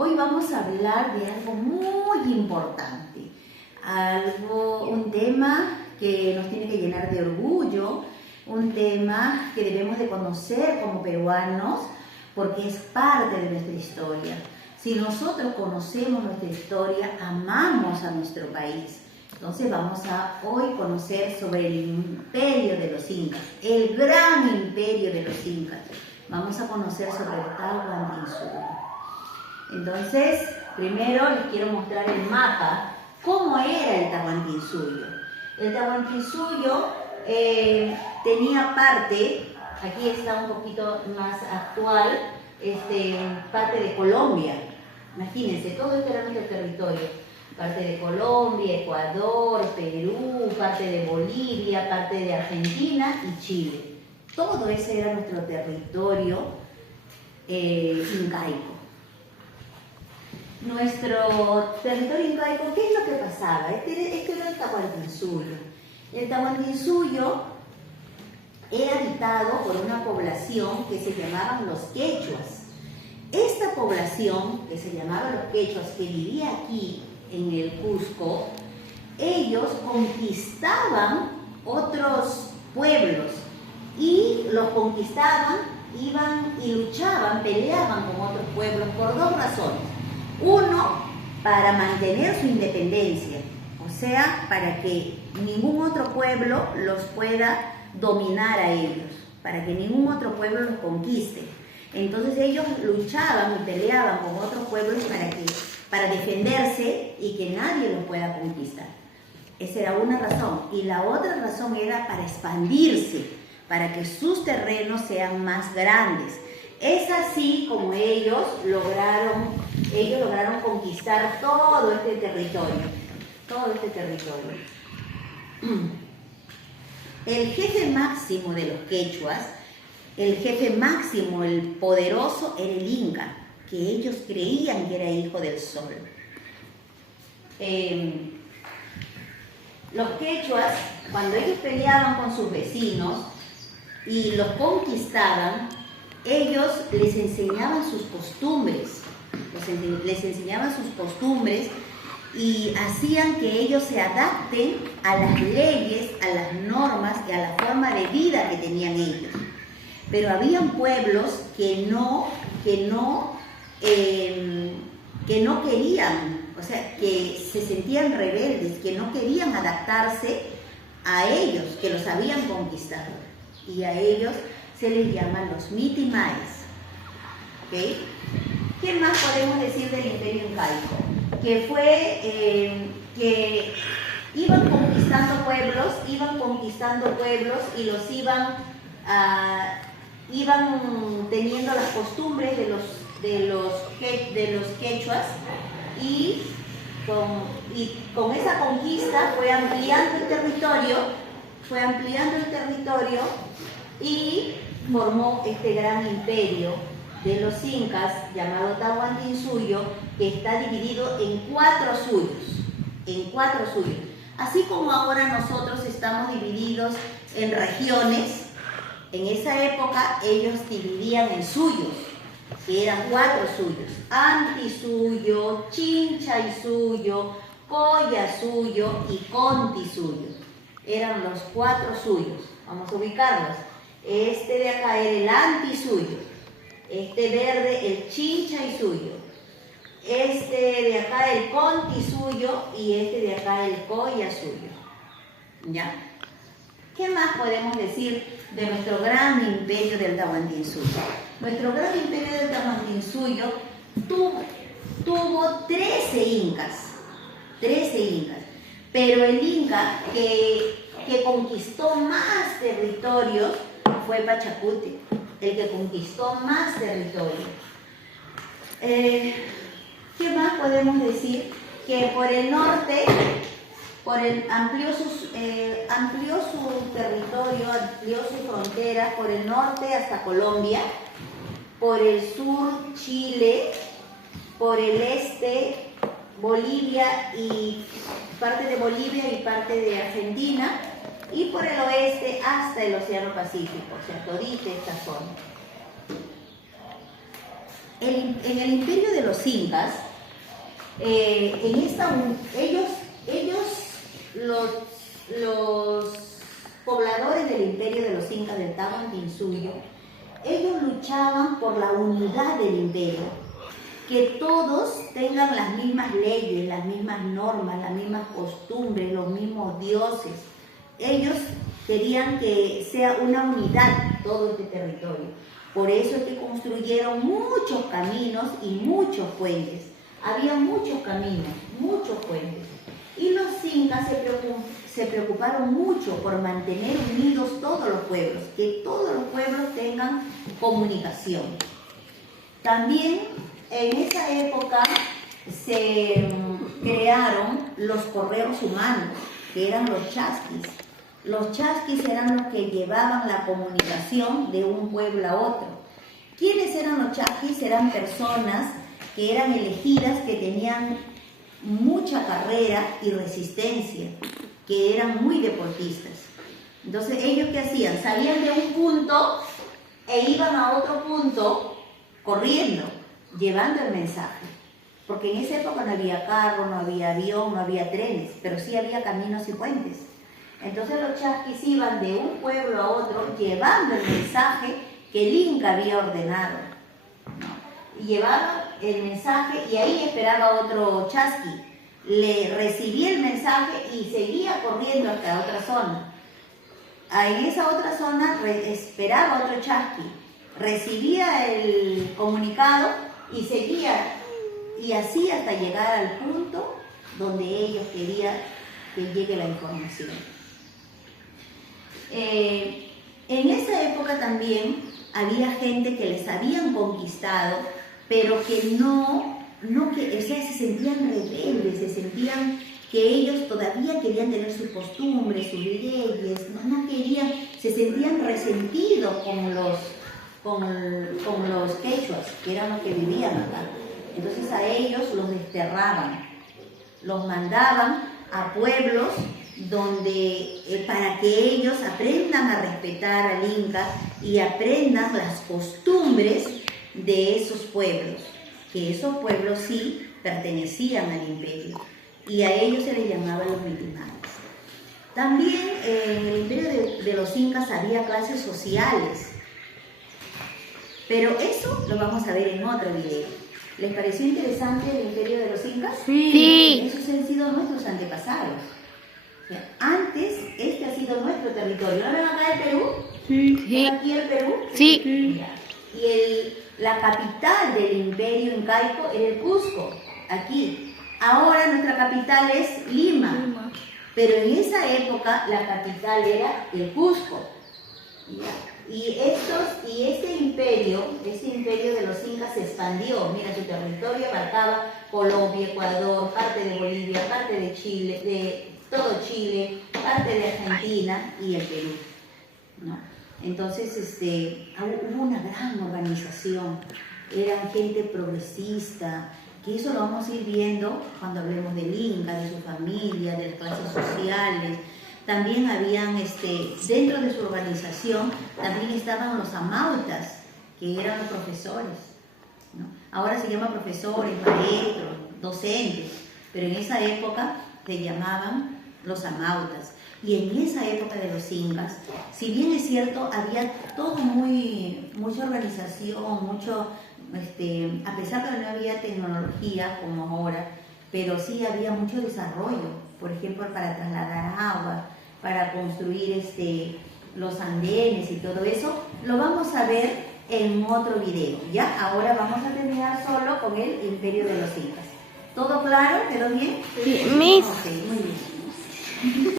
Hoy vamos a hablar de algo muy importante, un tema que nos tiene que llenar de orgullo, un tema que debemos de conocer como peruanos porque es parte de nuestra historia. Si nosotros conocemos nuestra historia, amamos a nuestro país. Entonces vamos a hoy conocer sobre el imperio de los incas, el gran imperio de los incas. Vamos a conocer sobre el Tahuantinsuyo. Entonces, primero les quiero mostrar el mapa, cómo era el Tahuantinsuyo. El Tahuantinsuyo tenía parte, aquí está un poquito más actual, parte de Colombia. Imagínense, todo esto era nuestro territorio. Parte de Colombia, Ecuador, Perú, parte de Bolivia, parte de Argentina y Chile. Todo ese era nuestro territorio incaico. Nuestro territorio incaico, ¿qué es lo que pasaba? Este era el Tahuantinsuyo. El Tahuantinsuyo era habitado por una población que se llamaban los quechuas. Esta población, que se llamaba los quechuas, que vivía aquí en el Cusco, ellos conquistaban otros pueblos y los conquistaban, iban y luchaban, peleaban con otros pueblos por dos razones. Uno, para mantener su independencia, o sea, para que ningún otro pueblo los pueda dominar a ellos, para que ningún otro pueblo los conquiste. Entonces ellos luchaban y peleaban con otros pueblos para defenderse y que nadie los pueda conquistar. Esa era una razón. Y la otra razón era para expandirse, para que sus terrenos sean más grandes. Es así como ellos lograron conquistar todo este territorio. El jefe máximo de los quechuas, el jefe máximo, el poderoso, era el Inca, que ellos creían que era hijo del sol. Los quechuas, cuando ellos peleaban con sus vecinos y los conquistaban, ellos les enseñaban sus costumbres, y hacían que ellos se adapten a las leyes, a las normas y a la forma de vida que tenían ellos. Pero habían pueblos que no querían, o sea, que se sentían rebeldes, que no querían adaptarse a ellos, que los habían conquistado. Y a ellos se les llaman los mitimaes. ¿Okay? ¿Qué más podemos decir del imperio incaico? Que fue que iban conquistando pueblos y los iban teniendo las costumbres de los quechuas y con esa conquista fue ampliando el territorio y formó este gran imperio de los incas llamado Tahuantinsuyo, que está dividido en cuatro suyos. Así como ahora nosotros estamos divididos en regiones, en esa época ellos dividían en suyos, que eran cuatro suyos: Antisuyo, Chinchaysuyo, Collasuyo y Contisuyo. Eran los cuatro suyos. Vamos a ubicarlos. Este de acá era el Antisuyo, este verde el Chinchaysuyo, este de acá el Contisuyo y este de acá el Collasuyo. ¿Ya? ¿Qué más podemos decir de nuestro gran imperio del Tahuantinsuyo? Nuestro gran imperio del Tahuantinsuyo tuvo 13 incas, pero el inca que conquistó más territorios fue Pachacuti, el que conquistó más territorio. ¿Qué más podemos decir? Que por el norte, amplió su territorio, amplió su frontera por el norte hasta Colombia, por el sur Chile, por el este Bolivia y parte de Argentina, y por el oeste hasta el Océano Pacífico, o sea, todita esta zona. En el imperio de los incas, los pobladores del imperio de los incas del Tahuantinsuyo, ellos luchaban por la unidad del imperio, que todos tengan las mismas leyes, las mismas normas, las mismas costumbres, los mismos dioses. Ellos querían que sea una unidad todo este territorio. Por eso es que construyeron muchos caminos y muchos puentes. Había muchos caminos, muchos puentes. Y los incas se preocuparon mucho por mantener unidos todos los pueblos, que todos los pueblos tengan comunicación. También en esa época se crearon los correos humanos, que eran los chasquis. Los chasquis eran los que llevaban la comunicación de un pueblo a otro. ¿Quiénes eran los chasquis? Eran personas que eran elegidas, que tenían mucha carrera y resistencia, que eran muy deportistas. Entonces, ¿ellos qué hacían? Salían de un punto e iban a otro punto corriendo, llevando el mensaje. Porque en esa época no había carro, no había avión, no había trenes, pero sí había caminos y puentes. Entonces los chasquis iban de un pueblo a otro llevando el mensaje que el Inca había ordenado, ¿no? Llevaba el mensaje y ahí esperaba otro chasqui. Le recibía el mensaje y seguía corriendo hasta otra zona. En esa otra zona esperaba otro chasqui. Recibía el comunicado y seguía, y así hasta llegar al punto donde ellos querían que llegue la información. En esa época también había gente que les habían conquistado, pero que o sea, se sentían rebeldes, se sentían que ellos todavía querían tener sus costumbres, sus leyes, no querían, se sentían resentidos con los quechuas, que eran los que vivían acá. Entonces a ellos los desterraban, los mandaban a pueblos donde para que ellos aprendan a respetar al Inca y aprendan las costumbres de esos pueblos, que esos pueblos sí pertenecían al imperio, y a ellos se les llamaba los mitimanes. También en el imperio de los incas había clases sociales, pero eso lo vamos a ver en otro video. ¿Les pareció interesante el imperio de los incas? Sí. Esos han sido nuestros antepasados. Antes, este ha sido nuestro territorio. ¿No ven acá el Perú? Sí. ¿Aquí el Perú? Sí. Y la capital del imperio incaico era el Cusco, aquí. Ahora nuestra capital es Lima, pero en esa época la capital era el Cusco. Y este imperio de los incas se expandió. Mira, su territorio abarcaba Colombia, Ecuador, parte de Bolivia, parte de Chile, de todo Chile, parte de Argentina y el Perú, ¿no? Entonces hubo una gran organización, eran gente progresista, que eso lo vamos a ir viendo cuando hablemos del Inca, de su familia, de las clases sociales. También habían, dentro de su organización, también estaban los amautas, que eran los profesores, ¿no? Ahora se llaman profesores, maestros, docentes, pero en esa época se llamaban los amautas. Y en esa época de los incas, si bien es cierto, había todo mucha organización, a pesar de que no había tecnología como ahora, pero sí había mucho desarrollo, por ejemplo, para trasladar agua, para construir los andenes y todo eso. Lo vamos a ver en otro video, ¿ya? Ahora vamos a terminar solo con el imperio de los incas. ¿Todo claro? ¿Quedó bien? Sí, Miss. Ok, muy bien.